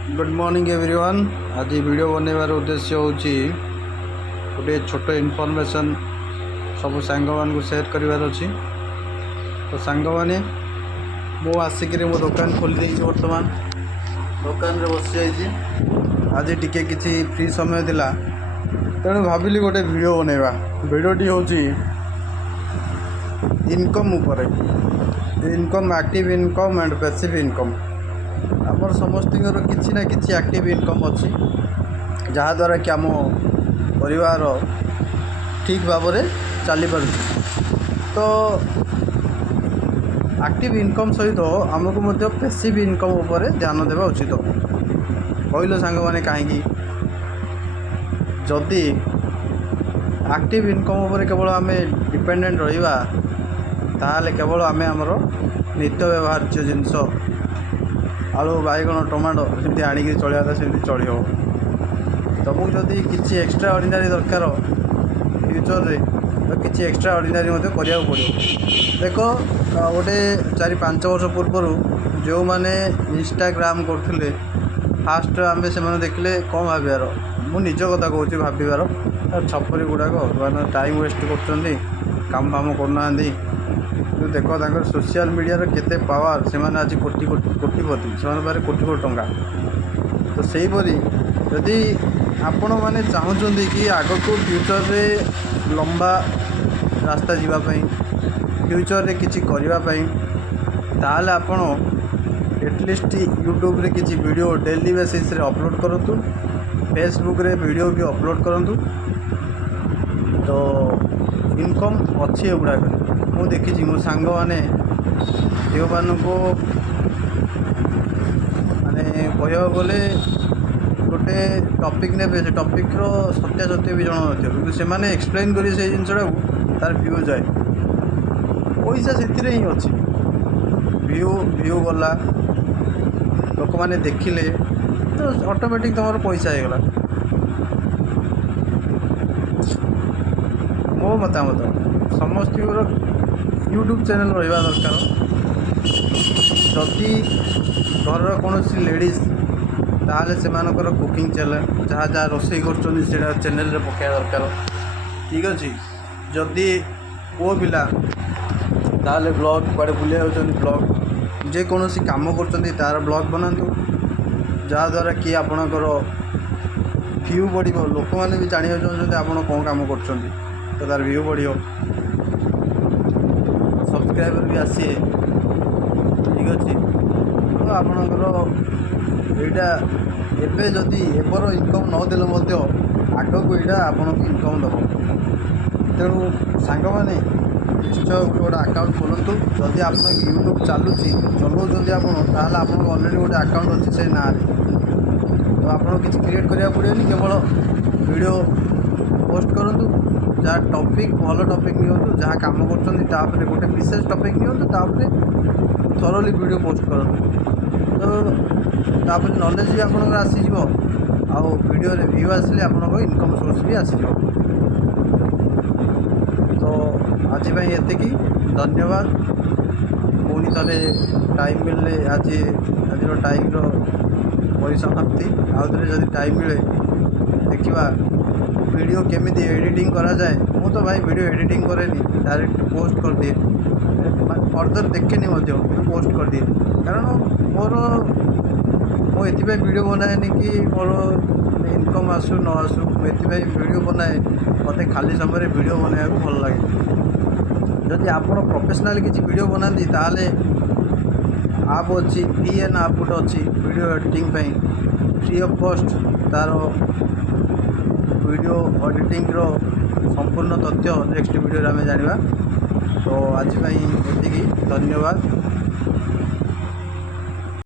Good morning everyone. आज video बनवार उद्देश्य होची गोटे छोट इनफॉरमेशन सब सांग मान सेयार करार अच्छी। तो सांग मैंने मो आसिक मो दुकान खोली बर्तमान दुकान रे बस जाइए। आज टिके किसी फ्री समय थिला तेणु भाविली गोटे वीडियो बनवा। वीडियोटी होची इनकम उपरे, income active income and passive income. आमर समस्त किसी ना किसी एक्टिव इनकम अच्छी जहाँद्वारा कि आम परिवार ठीक भाव में चली पार। तो एक्टिव इनकम सहित आमको मध्य पैसिव इनकम उपर ध्यान देवा उचित। कहल सांग मैंने कहीं जदि एक्टिव इनकम उपर केवल आम डिपेंडेंट रहिबा ताले केवल आम आमर नित्य व्यवहार्य जिनस आलू बैगण टमाटो जमी आणिक चलिया सेमती चल हो। तुमको जदि किसी एक्स्ट्रा ऑर्डिनरी दरकार फ्यूचर रे तो किसी एक्स्ट्रा ऑर्डिनरी करिया पड़ो। देख गोटे 4-5 वर्ष पूर्व जो मैंने इंस्टाग्राम करते फास्ट आम से देखले कौन भावार मुझ कथा कहूँ भावार छपरी गुड़ाक टाइम वेस्ट कर काम फाम करना। देख तक सोशल मीडिया केते पावर से आज कोटी कोटिपति से पारे कोटी कोटी टंका। तो सहीपरी यदि आपण मैंने चाहूँगी कि आग को फ्यूचर रे लंबा रास्ता जीवाई फ्यूचर रे किसी करने ताले आपण एटलिस्ट यूट्यूब रे किसी वीडियो डेली बेसिस रे अपलोड करूँ, फेसबुक रे वीडियो भी अपलोड करूँ। तो इनकम अच्छी गुड़ाक मु देखी मो सांग मैंने जो मानू माने कह गले गोटे टॉपिक ने से टॉपिक रो सत्यासत्य भी जन से माने एक्सप्लेन करी से जिनटा तार व्यू जाए पैसा से ही अच्छी व्यू गला लोक मैंने देखिले तो ऑटोमेटिक तुम पैसा हो गला। मो मतामत समस्त यूट्यूब चैनल रहा दरकार। जदि घर कौन लेडीज ताले से कुकिंग चैनल जहाँ जहाँ रोसई कर चैनल पकाया दरकार। ठीक अच्छे जदि पुओ पिला ताले ब्लॉग कड़े बुले ब्लॉग जेकोसी कम कर तार ब्लॉग बनातु जहाँद्वारा कि आपणकर व्यू बढ़ लोक मैंने भी जाना चाहते आप कौन कम कर तो तार व्यू बढ़ सब्सक्राइबर भी आसी। ठीक अच्छे तो आपणकर यहाँ एवं जदि एबर इनकम नदेले आग को यहाँ आपन को इनकम दब। तेणु सांग मैंने निश्चय गोटे आकाउंट खोलतु। जदि आप यूट्यूब चलुची चलाऊँच आप अलरेडी गोटे आकाउंट अच्छे से ना तो आपको किसी क्रिएट करा पड़ेनि केवल वीडियो पोस्ट करूँ जहाँ टॉपिक भल टॉपिक नियंतु जहाँ कम कर गोटे विशेष टॉपिक नियंतु थरोली वीडियो पोस्ट करूँ तो नॉलेज भी आपंकर आसीज आ वीडियो व्यू आसिले आप इनकम सोर्स भी आसीज। तो आज ये धन्यवाद। पुणी थे टाइम मिलले आज टाइम परिसमाप्ति आउ थे जब टाइम मिले देखा वीडियो केमी एडिटिंग करा जाए। मु तो भाई वीडियो एडिटिंग करेनि डायरेक्ट पोस्ट कर दिए फर्दर देखेनि पोस्ट कर दिए कारण मोर मुझे वीडियो बनाएनि कि मोर इनकम आसू न आसू मुझे वीडियो बनाए मत खाली समय वीडियो बनवाक भल लगे। जदि आप प्रोफेशनल किसी वीडियो बनाती ताले आप अच्छी PN आप गोटे अच्छी video editing free of cost तार वीडियो एडिटिंग संपूर्ण तथ्य नेक्स्ट वीडियो आम जाना। तो आज ये धन्यवाद।